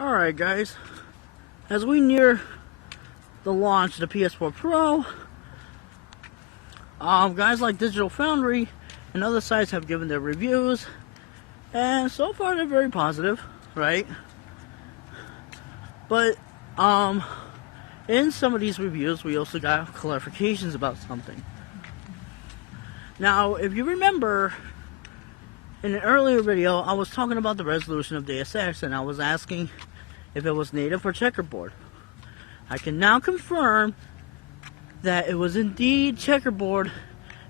Alright guys, as we near the launch of the PS4 Pro, guys like Digital Foundry and other sites have given their reviews, and so far they're very positive, right? But in some of these reviews we also got clarifications about something. Now, if you remember, in an earlier video I was talking about the resolution of Deus Ex, and I was asking if it was native or checkerboard. I can now confirm that it was indeed checkerboard,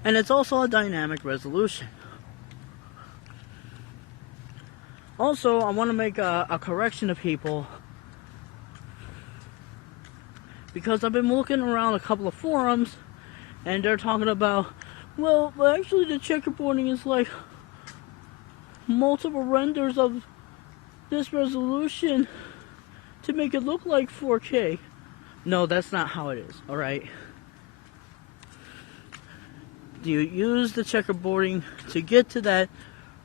and it's also a dynamic resolution. Also, I want to make a correction to people, because I've been looking around a couple of forums and they're talking about, well, actually the checkerboarding is like multiple renders of this resolution to make it look like 4K. No, that's not how it is, alright? You use the checkerboarding to get to that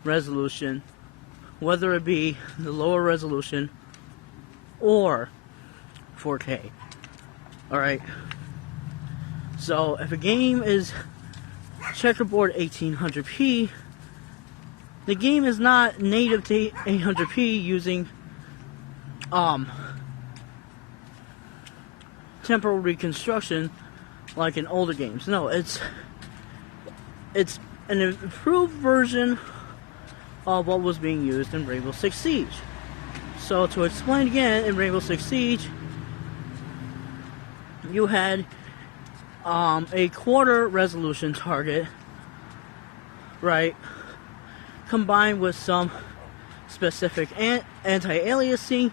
resolution, whether it be the lower resolution or 4K. Alright? So, if a game is checkerboard 1800p, the game is not native to 800p using temporal reconstruction like in older games. No, it's an improved version of what was being used in Rainbow Six Siege. So to explain again, in Rainbow Six Siege, you had a quarter resolution target, right, combined with some specific anti-aliasing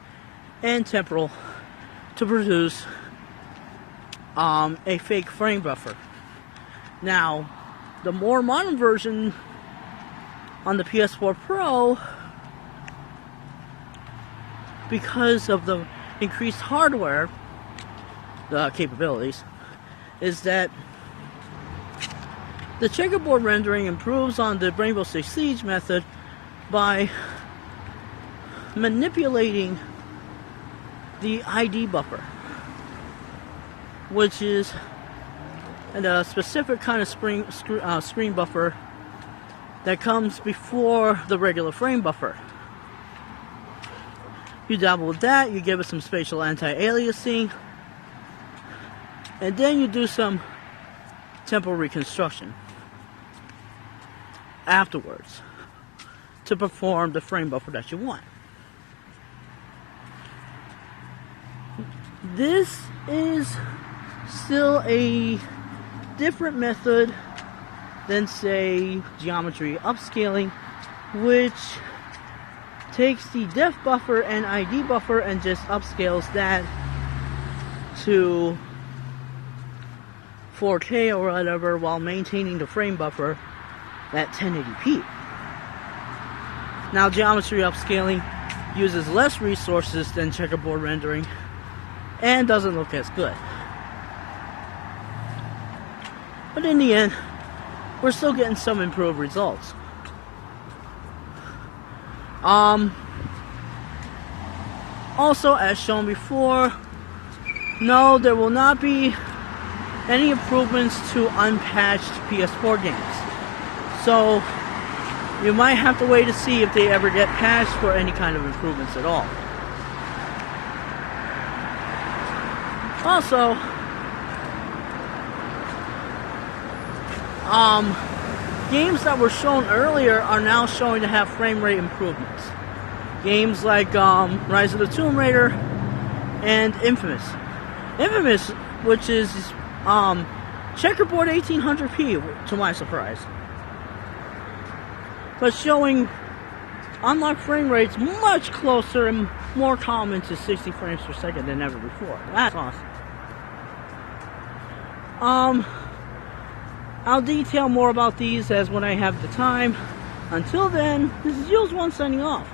and temporal to produce a fake frame buffer. Now, the more modern version on the PS4 Pro, because of the increased hardware capabilities, is that the checkerboard rendering improves on the Rainbow Six Siege method by manipulating the ID buffer, which is a specific kind of screen buffer that comes before the regular frame buffer. You dabble with that, you give it some spatial anti-aliasing, and then you do some temporal reconstruction afterwards to perform the frame buffer that you want. This is still a different method than, say, geometry upscaling, which takes the depth buffer and ID buffer and just upscales that to 4K or whatever while maintaining the frame buffer at 1080p. Now, geometry upscaling uses less resources than checkerboard rendering and doesn't look as good. But in the end, we're still getting some improved results. Also, as shown before, no, there will not be any improvements to unpatched PS4 games. So, you might have to wait to see if they ever get patched for any kind of improvements at all. Also, games that were shown earlier are now showing to have frame rate improvements. Games like Rise of the Tomb Raider and Infamous. Infamous, which is checkerboard 1800p, to my surprise, but showing unlocked frame rates much closer and more common to 60 frames per second than ever before. That's awesome. I'll detail more about these as when I have the time. Until then, this is Jules1 signing off.